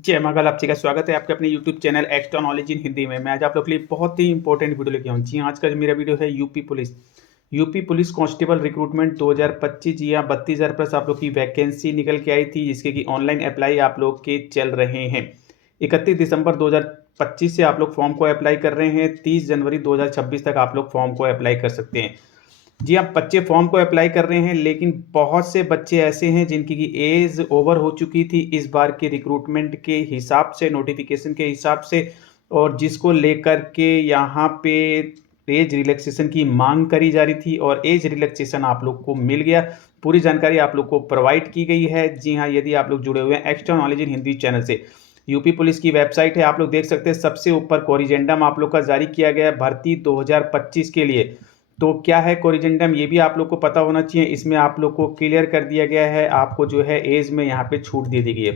जय महाकाल। आप जी का स्वागत है आपके अपने YouTube channel extra knowledge in Hindi में। मैं आज आप लोग के लिए बहुत ही इंपॉर्टेंट वीडियो लेके आऊँ। जी हाँ, आज का जो मेरा वीडियो है यूपी पुलिस कांस्टेबल रिक्रूटमेंट 2025। जी हाँ, 32,000 प्लस आप लोग की वैकेंसी निकल के आई थी, जिसके कि ऑनलाइन अप्लाई आप लोग के चल रहे हैं। 31 दिसंबर 2025 से आप लोग फॉर्म को अप्लाई कर रहे हैं। 30 जनवरी 2026 तक आप लोग फॉर्म को अप्लाई कर सकते हैं। जी हाँ, बच्चे फॉर्म को अप्लाई कर रहे हैं, लेकिन बहुत से बच्चे ऐसे हैं जिनकी की एज ओवर हो चुकी थी इस बार के रिक्रूटमेंट के हिसाब से, नोटिफिकेशन के हिसाब से, और जिसको लेकर के यहाँ पे एज रिलैक्सेशन की मांग करी जा रही थी और एज रिलैक्सेशन आप लोग को मिल गया। पूरी जानकारी आप लोग को प्रोवाइड की गई है। जी हाँ, यदि आप लोग जुड़े हुए हैं extra knowledge in Hindi channel से, यूपी पुलिस की वेबसाइट है, आप लोग देख सकते हैं सबसे ऊपर कोरिजेंडम आप लोग का जारी किया गया है भर्ती 2025 के लिए। तो क्या है कोरिजेंडम, ये भी आप लोग को पता होना चाहिए। इसमें आप लोग को क्लियर कर दिया गया है, आपको जो है एज में यहाँ पे छूट दे दी गई है।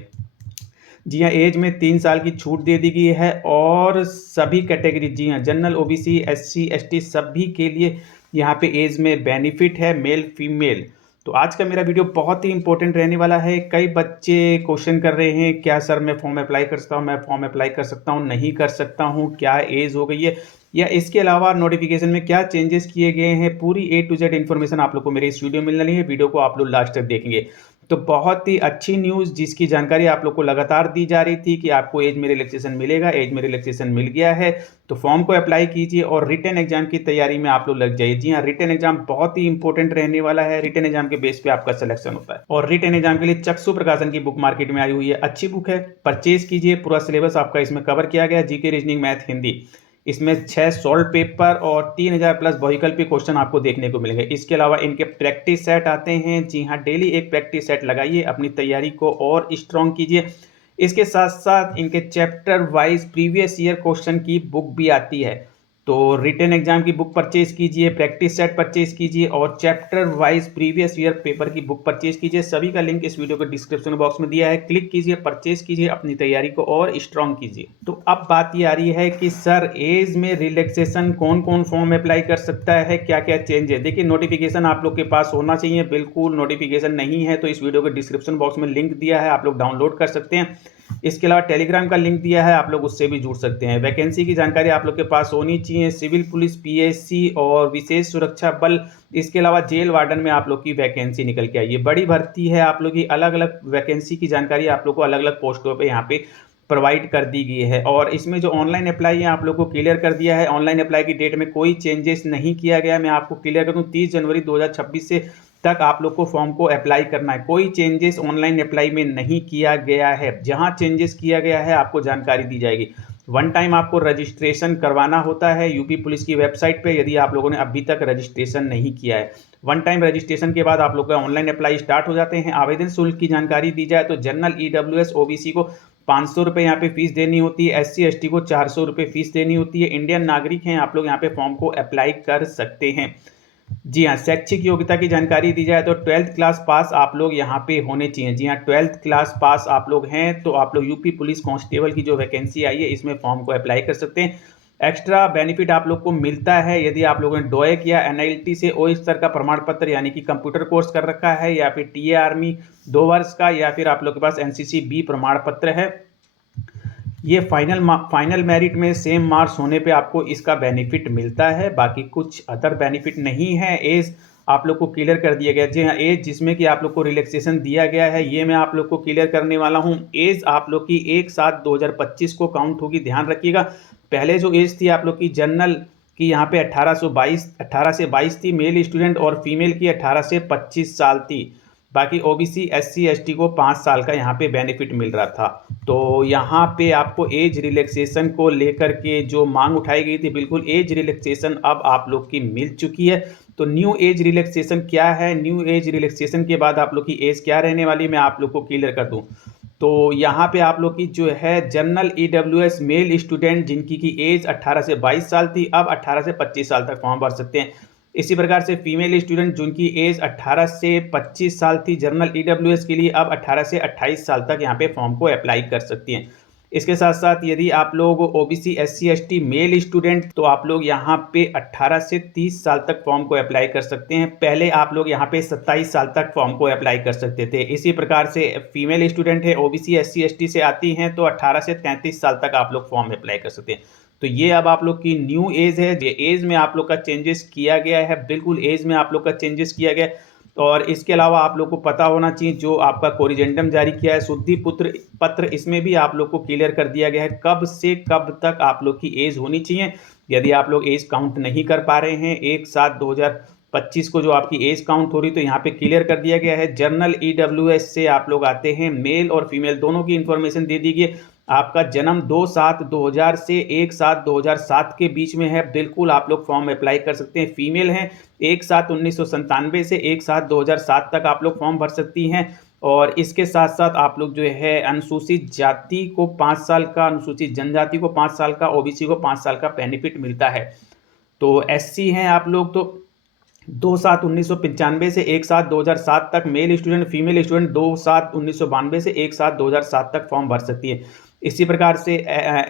जी हाँ, एज में 3 साल की छूट दे दी गई है और सभी कैटेगरी, जी हाँ, जनरल, ओबीसी, एससी, एसटी सभी के लिए यहाँ पे एज में बेनिफिट है, मेल फीमेल। तो आज का मेरा वीडियो बहुत ही इंपॉर्टेंट रहने वाला है। कई बच्चे क्वेश्चन कर रहे हैं, क्या सर मैं फॉर्म अप्लाई कर सकता हूँ, मैं फॉर्म अप्लाई कर सकता हूँ, नहीं कर सकता हूँ, क्या एज हो गई है, या इसके अलावा नोटिफिकेशन में क्या चेंजेस किए गए हैं, पूरी A to Z इन्फॉर्मेशन आप लोग को मेरे इस वीडियो में मिलने वाली है। वीडियो को आप लोग लास्ट तक देखेंगे तो बहुत ही अच्छी न्यूज़, जिसकी जानकारी आप लोग को लगातार दी जा रही थी कि आपको एज में रिलैक्सेशन मिलेगा, एज में रिलैक्सेशन मिल गया है। तो फॉर्म को अप्लाई कीजिए और रिटन एग्जाम की तैयारी में आप लोग लग जाइए। जी हाँ, रिटन एग्जाम बहुत ही इंपॉर्टेंट रहने वाला है। रिटन एग्जाम के बेस पे आपका सिलेक्शन होता है और रिटन एग्जाम के लिए चक्षु प्रकाशन की बुक मार्केट में आई हुई है, अच्छी बुक है, परचेज कीजिए। पूरा सिलेबस आपका इसमें कवर किया गया, जीके, रीजनिंग, मैथ, हिंदी। इसमें 6 सॉल्व पेपर और 3000 प्लस वहीकल्पिक क्वेश्चन आपको देखने को मिलेंगे। इसके अलावा इनके प्रैक्टिस सेट आते हैं। जी हाँ, डेली एक प्रैक्टिस सेट लगाइए, अपनी तैयारी को और स्ट्रॉन्ग कीजिए। इसके साथ साथ इनके chapter wise previous year question की बुक भी आती है। तो रिटन एग्जाम की बुक परचेज कीजिए, प्रैक्टिस सेट परचेज कीजिए और chapter wise previous year paper की बुक परचेज कीजिए। सभी का लिंक इस वीडियो के डिस्क्रिप्शन बॉक्स में दिया है, क्लिक कीजिए, परचेज कीजिए, अपनी तैयारी को और स्ट्रॉन्ग कीजिए। तो अब बात ये आ रही है कि सर एज में रिलैक्सेशन कौन कौन फॉर्म अप्लाई कर सकता है, क्या क्या चेंज है। देखिए, नोटिफिकेशन आप लोग के पास होना चाहिए, बिल्कुल नोटिफिकेशन नहीं है तो इस वीडियो के डिस्क्रिप्शन बॉक्स में लिंक दिया है, आप लोग डाउनलोड कर सकते हैं। इसके अलावा टेलीग्राम का लिंक दिया है, आप लोग उससे भी जुड़ सकते हैं। वैकेंसी की जानकारी आप लोग के पास होनी चाहिए, सिविल पुलिस, पीएससी और विशेष सुरक्षा बल। इसके अलावा जेल वार्डन में आप लोग की वैकेंसी निकल के आई है। बड़ी भर्ती है, आप लोग की अलग अलग वैकेंसी की जानकारी आप लोग को अलग अलग पोस्टों पे यहाँ पे प्रोवाइड कर दी गई है। और इसमें जो ऑनलाइन अप्लाई है आप लोग को क्लियर कर दिया है। ऑनलाइन अप्लाई की डेट में कोई चेंजेस नहीं किया गया। मैं आपको क्लियर कर दूं, 30 जनवरी 2026 से तक आप लोग को फॉर्म को अप्लाई करना है। कोई चेंजेस ऑनलाइन अप्लाई में नहीं किया गया है। जहां चेंजेस किया गया है आपको जानकारी दी जाएगी। वन टाइम आपको रजिस्ट्रेशन करवाना होता है यूपी पुलिस की वेबसाइट पे, यदि आप लोगों ने अभी तक रजिस्ट्रेशन नहीं किया है। वन टाइम रजिस्ट्रेशन के बाद आप लोग का ऑनलाइन अप्लाई स्टार्ट हो जाते हैं। आवेदन शुल्क की जानकारी दी जाए तो जनरल, ईडब्ल्यूएस, ओबीसी को 500 रुपये यहाँ पे फीस देनी होती है, एससी एसटी को 400 रुपये फीस देनी होती है। इंडियन नागरिक हैं आप लोग, यहाँ पे फॉर्म को अप्लाई कर सकते हैं। जी हाँ, शैक्षिक योग्यता की जानकारी दी जाए तो 12th क्लास पास आप लोग यहाँ पे होने चाहिए। जी हाँ, 12th क्लास पास आप लोग हैं तो आप लोग यूपी पुलिस कांस्टेबल की जो वैकेंसी आई है इसमें फॉर्म को अप्लाई कर सकते हैं। एक्स्ट्रा बेनिफिट आप लोग को मिलता है यदि आप लोगों ने डोएक या एनआईटी से ओ स्तर का प्रमाण पत्र यानी कि कंप्यूटर कोर्स कर रखा है, या फिर टीए आर्मी 2 वर्ष का, या फिर आप लोग के पास एनसीसी बी प्रमाण पत्र है। ये फाइनल मेरिट में सेम मार्क्स होने पे आपको इसका बेनिफिट मिलता है, बाकी कुछ अदर बेनिफिट नहीं है। एज आप लोग को क्लियर कर दिया गया। जी हाँ, एज जिसमें कि आप लोग को रिलैक्सेशन दिया गया है ये मैं आप लोग को क्लियर करने वाला हूँ। एज आप लोग की 1/7/2025 को काउंट होगी, ध्यान रखिएगा। पहले जो एज थी आप लोग की जनरल की यहाँ पे 18 से 22 थी मेल स्टूडेंट, और फीमेल की 18 से 25 साल थी। बाकी ओबीसी, एससी, एसटी को 5 साल का यहाँ पे बेनिफिट मिल रहा था। तो यहाँ पे आपको एज रिलैक्सेशन को लेकर के जो मांग उठाई गई थी, बिल्कुल एज रिलैक्सेशन अब आप लोग की मिल चुकी है। तो न्यू एज रिलैक्सेशन क्या है, न्यू एज रिलैक्सेशन के बाद आप लोग की एज क्या रहने वाली, मैं आप लोग को क्लियर कर दूं। तो यहाँ पे आप लोग की जो है जनरल, ईडब्ल्यूएस मेल स्टूडेंट जिनकी की एज 18 से 22 साल थी, अब 18 से 25 साल तक फॉर्म भर सकते हैं। इसी प्रकार से फीमेल स्टूडेंट जिनकी एज 18 से 25 साल थी जनरल ईडब्ल्यूएस के लिए, अब 18 से 28 साल तक यहाँ पे फॉर्म को अप्लाई कर सकती हैं। इसके साथ साथ यदि आप लोग OBC SC ST male student, तो आप लोग यहाँ पे 18 से 30 साल तक फॉर्म को अप्लाई कर सकते हैं। पहले आप लोग यहाँ पे 27 साल तक फॉर्म को अप्लाई कर सकते थे। इसी प्रकार से फीमेल स्टूडेंट है ओबीसी एससी एसटी से आती हैं, तो 18 से 33 साल तक आप लोग फॉर्म अप्लाई कर सकते हैं। तो ये अब आप लोग की न्यू एज है। ये एज में आप लोग का चेंजेस किया गया है, बिल्कुल एज में आप लोग का चेंजेस किया गया है। और इसके अलावा आप लोग को पता होना चाहिए, जो आपका कोरिजेंडम जारी किया है शुद्धि पुत्र पत्र, इसमें भी आप लोग को क्लियर कर दिया गया है कब से कब तक आप लोग की एज होनी चाहिए। यदि आप लोग एज काउंट नहीं कर पा रहे हैं 1/7/2025 को जो आपकी एज काउंट हो रही, तो यहाँ पे क्लियर कर दिया गया है। जर्नल ईडब्ल्यूएस से आप लोग आते हैं, मेल और फीमेल दोनों की इंफॉर्मेशन दे दी गई। आपका जन्म 2/7/2000 से 1/7/2007 के बीच में है, बिल्कुल आप लोग फॉर्म अप्लाई कर सकते हैं। फीमेल हैं 1/7/1997 से 1/7/2007 तक आप लोग फॉर्म भर सकती हैं। और इसके साथ साथ आप लोग जो है अनुसूचित जाति को 5 साल का, अनुसूचित जनजाति को 5 साल का, ओबीसी को 5 साल का बेनिफिट मिलता है। तो एससी हैं आप लोग, तो 2/7/1995 से 1/7/2007 तक मेल स्टूडेंट, फीमेल स्टूडेंट 2/7/1992 से 1/7/2007 तक फॉर्म भर सकती है। इसी प्रकार से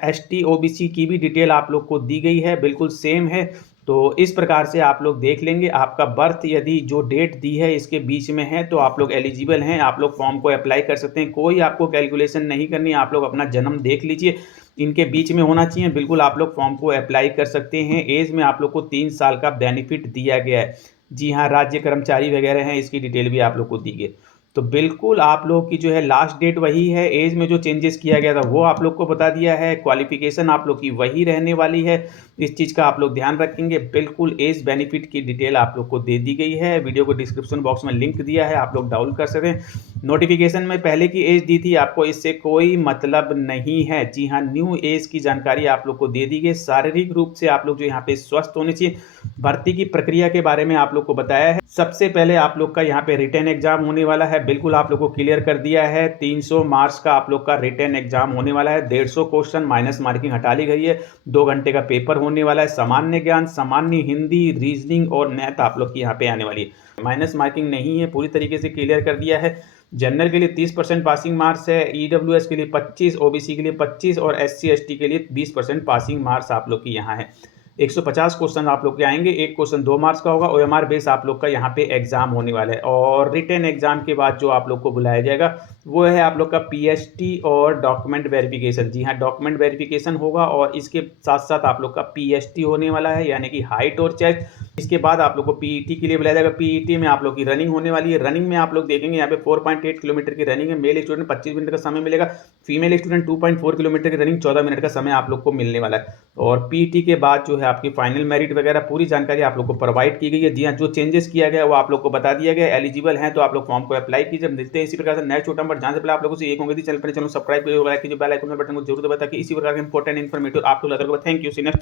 एसटी ओबीसी की भी डिटेल आप लोग को दी गई है, बिल्कुल सेम है। तो इस प्रकार से आप लोग देख लेंगे, आपका बर्थ यदि जो डेट दी है इसके बीच में है तो आप लोग एलिजिबल हैं, आप लोग फॉर्म को अप्लाई कर सकते हैं। कोई आपको कैलकुलेशन नहीं करनी, आप लोग अपना जन्म देख लीजिए, इनके बीच में होना चाहिए, बिल्कुल आप लोग फॉर्म को अप्लाई कर सकते हैं। एज में आप लोग को 3 साल का बेनिफिट दिया गया है। जी हाँ, राज्य कर्मचारी वगैरह हैं, इसकी डिटेल भी आप लोग को दी गई। तो बिल्कुल आप लोग की जो है लास्ट डेट वही है, एज में जो चेंजेस किया गया था वो आप लोग को बता दिया है, क्वालिफिकेशन आप लोग की वही रहने वाली है। इस चीज़ का आप लोग ध्यान रखेंगे। बिल्कुल एज बेनिफिट की डिटेल आप लोग को दे दी गई है, वीडियो को डिस्क्रिप्शन बॉक्स में लिंक दिया है, आप लोग डाउनलोड कर सकते हैं। नोटिफिकेशन में पहले की एज दी थी, आपको इससे कोई मतलब नहीं है। जी हाँ, न्यू एज की जानकारी आप लोग को दे दी गई। शारीरिक रूप से आप लोग जो यहाँ पे स्वस्थ होने चाहिए। भर्ती की प्रक्रिया के बारे में आप लोग को बताया है। सबसे पहले आप लोग का यहाँ पे रिटन एग्जाम होने वाला है, बिल्कुल आप लोग को क्लियर कर दिया है। 300 मार्क्स का आप लोग का रिटन एग्जाम होने वाला है। 150 क्वेश्चन माइनस मार्किंग हटा ली गई है। 2 घंटे का पेपर होने वाला है। सामान्य ज्ञान, सामान्य हिंदी, रीजनिंग और मैथ आप लोग की यहाँ पे आने वाली है। माइनस मार्किंग नहीं है, पूरी तरीके से क्लियर कर दिया है। जनरल के लिए 30% पासिंग मार्क्स है, ईडब्ल्यूएस के लिए 25, ओबीसी के लिए 25 और एससी एसटी के लिए 20% पासिंग मार्क्स आप लोग की यहाँ है। 150 क्वेश्चन आप लोग के आएंगे, एक क्वेश्चन 2 मार्क्स का होगा। ओएमआर बेस आप लोग का यहाँ पे एग्जाम होने वाला है। और रिटन एग्जाम के बाद जो आप लोग को बुलाया जाएगा वो है आप लोग का पीएचटी और डॉक्यूमेंट वेरिफिकेशन। जी हाँ, डॉक्यूमेंट वेरिफिकेशन होगा और इसके साथ साथ आप लोग का पीएचटी होने वाला है, यानी कि हाइट और चेस्ट। इसके बाद आप लोग को पीईटी के लिए बुलाया जाएगा। पीईटी में आप लोग की रनिंग होने वाली है। रनिंग में आप लोग देखेंगे यहाँ पे 4.8 किलोमीटर की रनिंग है। मेल स्टूडेंट 25 मिनट का समय मिलेगा, फीमेल स्टूडेंट 2.4 किलोमीटर की रनिंग 14 मिनट का समय आप लोग को मिलने वाला है। और पीईटी के बाद जो है आपकी फाइनल मेरिट वगैरह पूरी जानकारी आप लोग को प्रोवाइड की गई है। जी हाँ, जो चेंजेस किया गया वो आप लोग को बता दिया गया। एलिजिबल हैं तो आप लोग फॉर्म को अप्लाई कीजिए। मिलते हैं इसी प्रकार से नेक्स्ट छोटा नंबर। जहाँ से पहले आप लोगों से एक होंगे, चैनल सब्सक्राइब कीजिए, बेल आइकन बटन को जरूर दबाएं ताकि इसी प्रकार के इंपॉर्टेंट इन्फॉर्मेटिव आप लोग थैंक यू। C next.